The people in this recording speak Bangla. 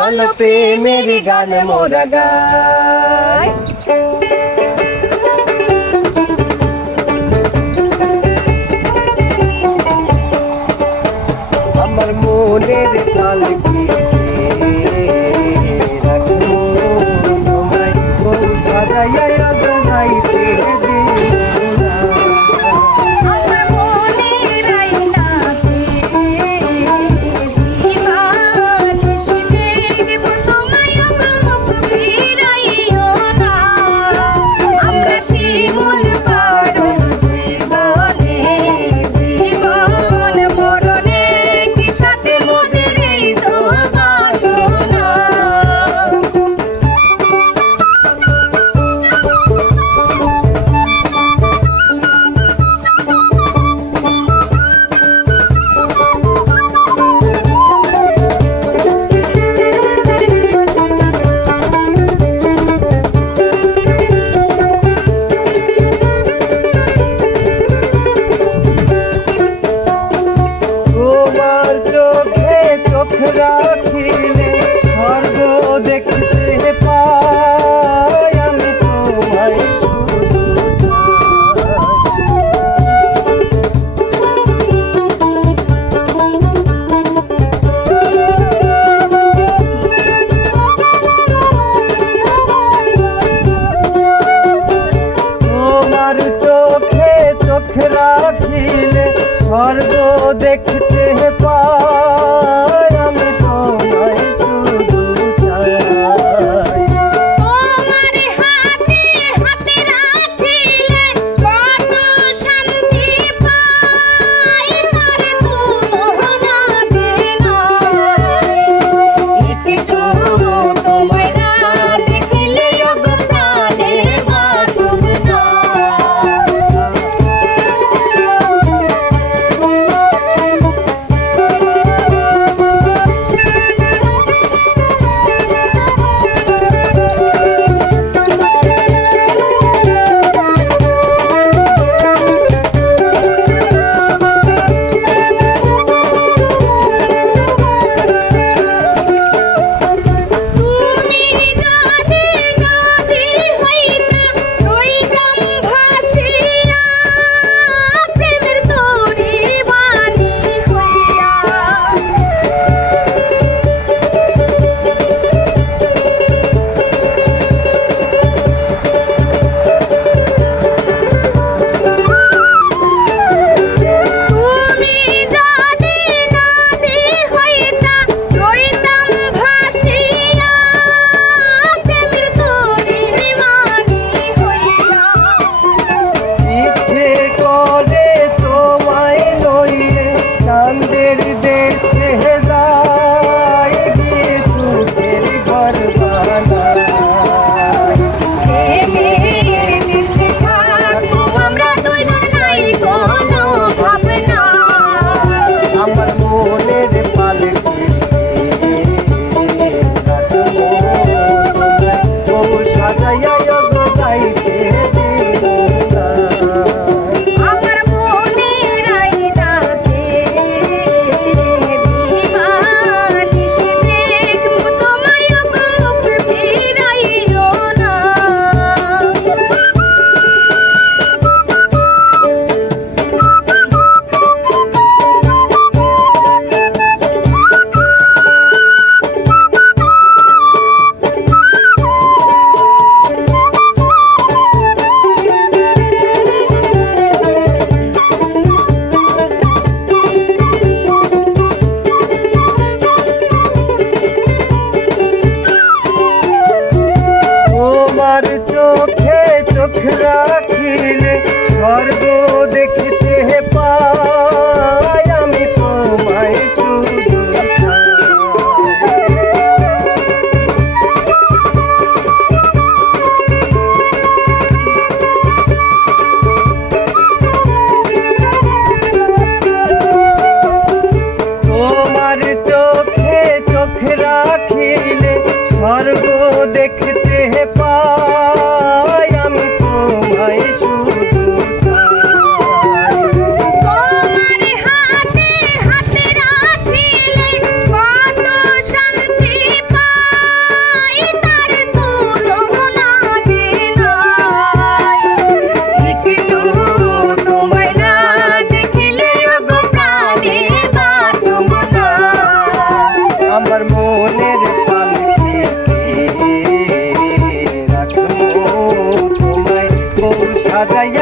চলো প্রেমের গান মোরা গাই। আমার মনের তাল গীত রাখ তোমার চোখে চোখ রাখিলে স্বর্গ দেখিতে পা ใจ